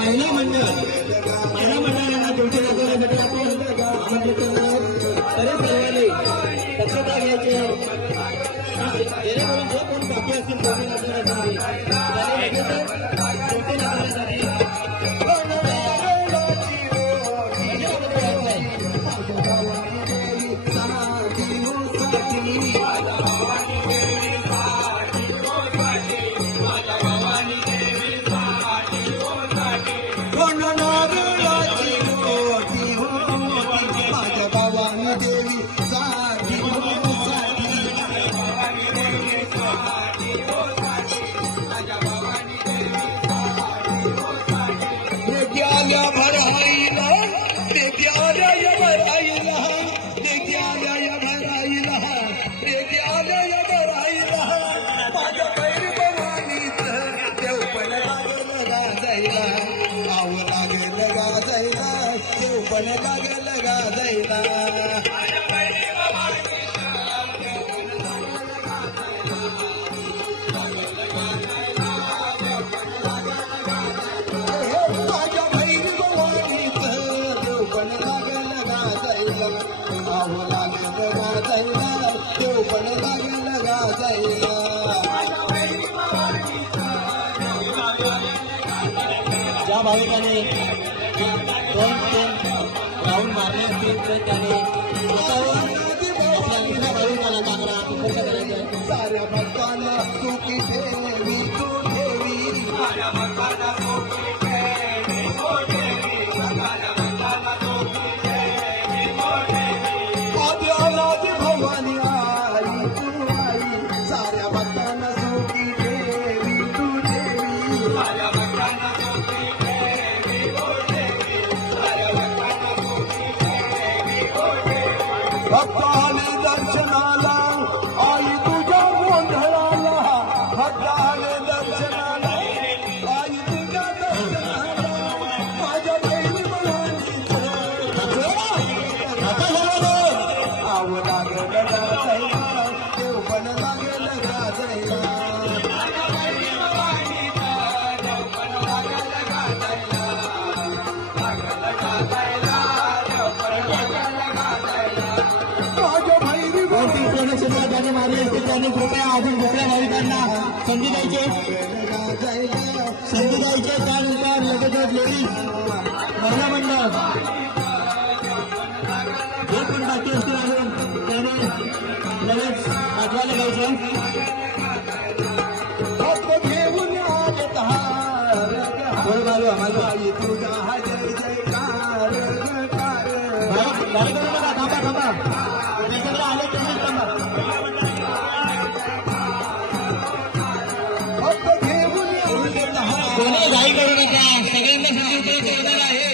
महिला मंडळाला तुमच्या दाखवण्यासाठी आपण तरी सर्वांनी दक्षता घ्यायची जेणेकरून जो कोण बाकी असतील ज्या भाविकाने 2-3 राऊंड मारले असतील तर त्याने आपल्या दुसऱ्या भाविकाला काकडा कसं करायचं साऱ्या भक्तांना सुखी देवी तू देवी साऱ्या भक्तांना सुखी देवी तू देवी साऱ्या भक्तांना सुखी देवी तू देवी आद्यानाथ भवानी आई तू आई साऱ्या भक्तांना सुखी देवी तू देवी साऱ्या भक्तांना सुखी देवी तू देवी साऱ्या भक्तांना सुखी देवी तू देवी भक्ताने दर्शनाला आई तुझ्या गोंधळाला भक्ताने दर्शनाला आई तुझ्या दर्शनाला माझ्या बहिणी आव लागेल गाजायला देव पण लागेल गाजायला ज्यांनी मारले असतील त्यांनी कृपया अजून दुसऱ्या भाविकांना संधी द्यायचे त्यानुसार लगेचच लेडीज महिला मंडळ जे पण बाकी असतील अजून त्याने लगेच आठवायला घ्यायचं घेऊन आम्हाला तुझा जय जयकार थांबा थांबा आले तुम्ही कोणी घाई करू नका सगळ्यांना संधी देणार आहे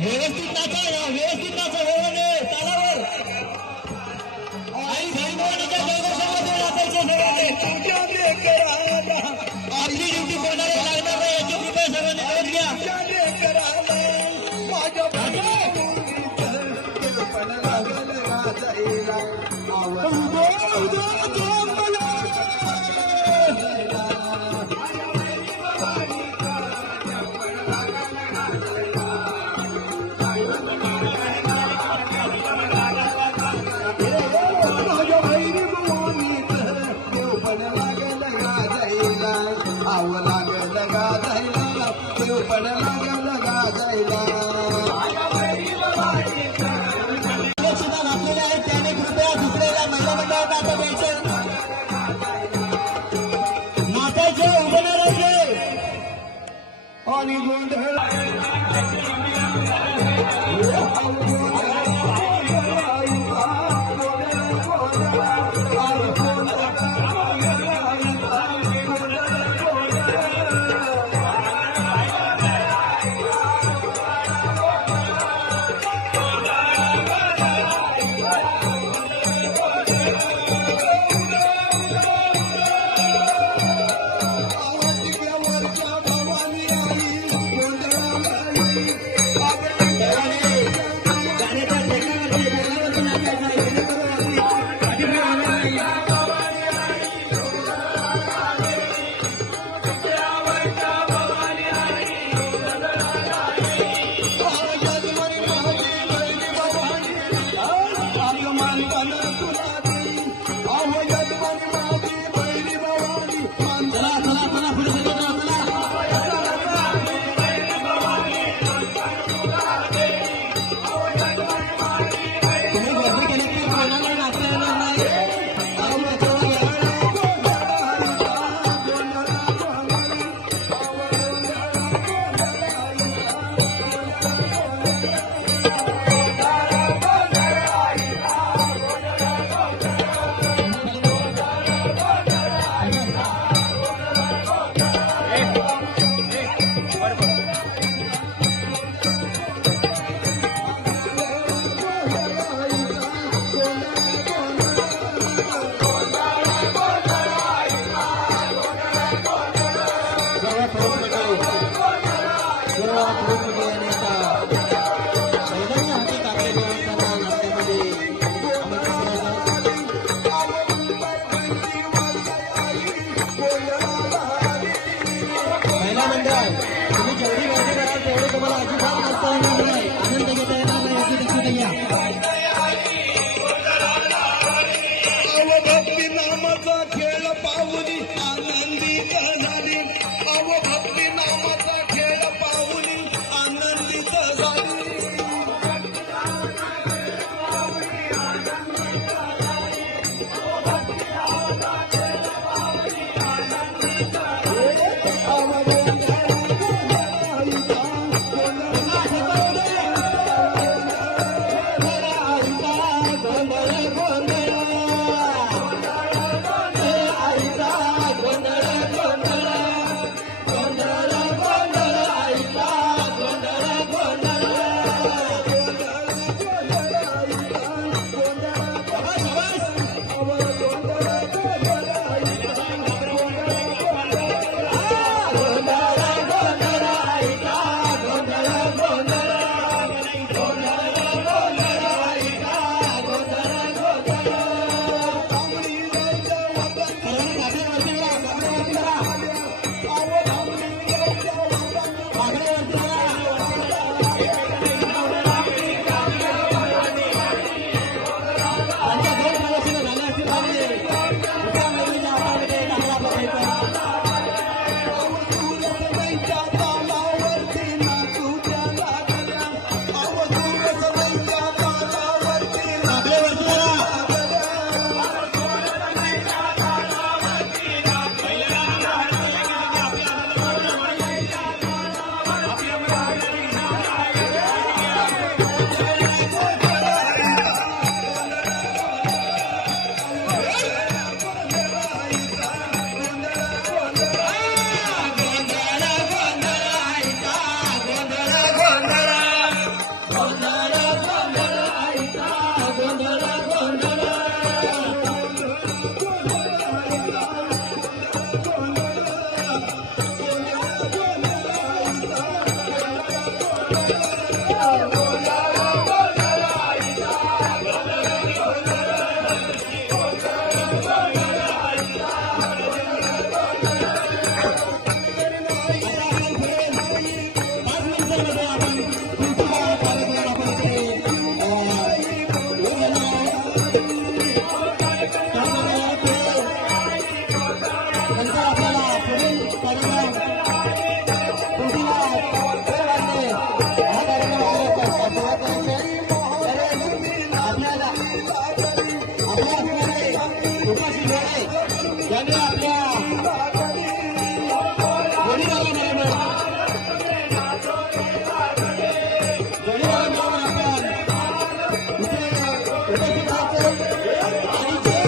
व्यवस्थित नाचा तालावर आई बहिणीच्या जयघोषामध्ये नाचायचे सगळ्यांनी लागल गाजायला आव लागल गाजायला देव पण लागल गाजायला सुद्धा घातलेले आहेत त्याने कृपया दुसऱ्याला महिला मंडळात आता द्यायचं नाचायचे उभे न राहायचे आणि गोंधळ महिला मंडळ तुम्ही जेवढी गर्दी कराल तेवढी तुम्हाला अजिबात नसता येणार नाही आनंद घेता येणार नाही याची दक्षता घ्या भक्ती नामाचा खेळ पाहुनी आनंदित झाली भक्ती नामाचा खेळ पाहुनी आनंदित झाली नंतर आपल्याला पुढील कार्यक्रम तुझीला खेळ वाजले हा कार्यक्रम सुरुवात करायचे आपल्याला आपल्या असणारे उपाशी वेळे यांनी आपल्या जोडीदाराला बरोबर आपण इथे उपस्थित राहायचं आणि जे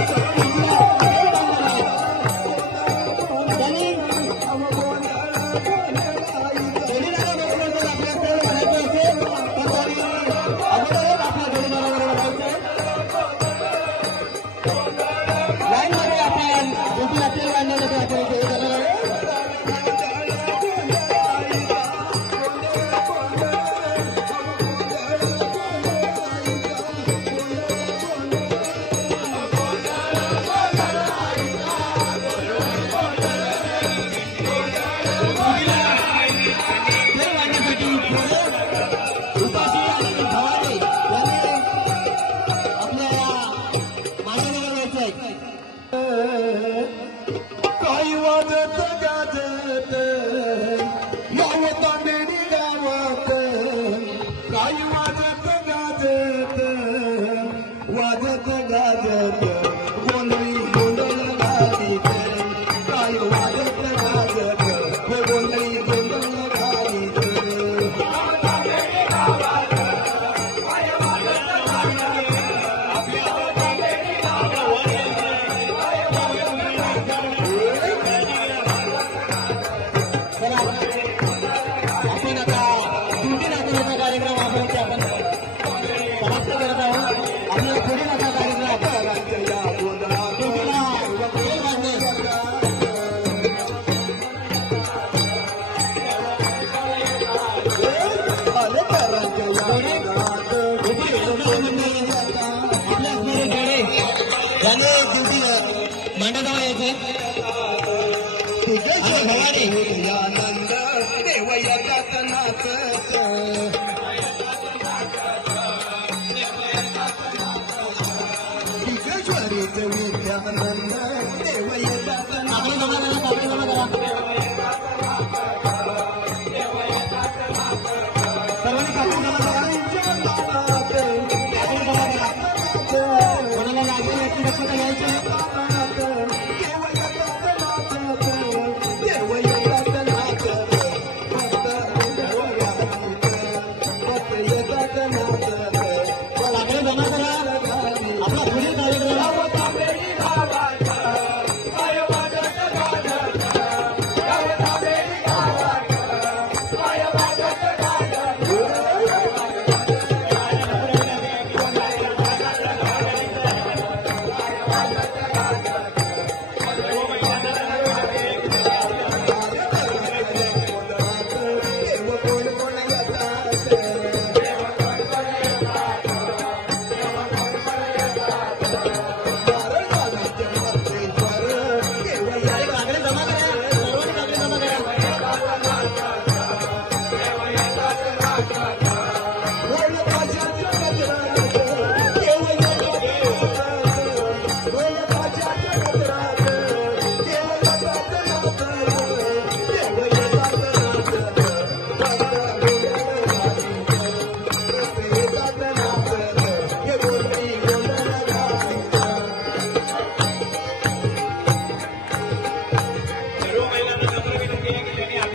काही वाजत गाजत गावात मेरी गावात काही वाजत गाजत गोंधळी गोंधळ घालीत काही वाजत गाजत गोंधळी गोंधळ घालीत आपण आता ड्युटी नाचण्याचा कार्यक्रम आपण समाप्त करत आहोत आपल्याला पुढील असा कार्यक्रम ड्युटीला खेळ वाजले आपल्या असणारे खेळे याने ड्युटी मांडतावा यायचे भवानी आनंद देवया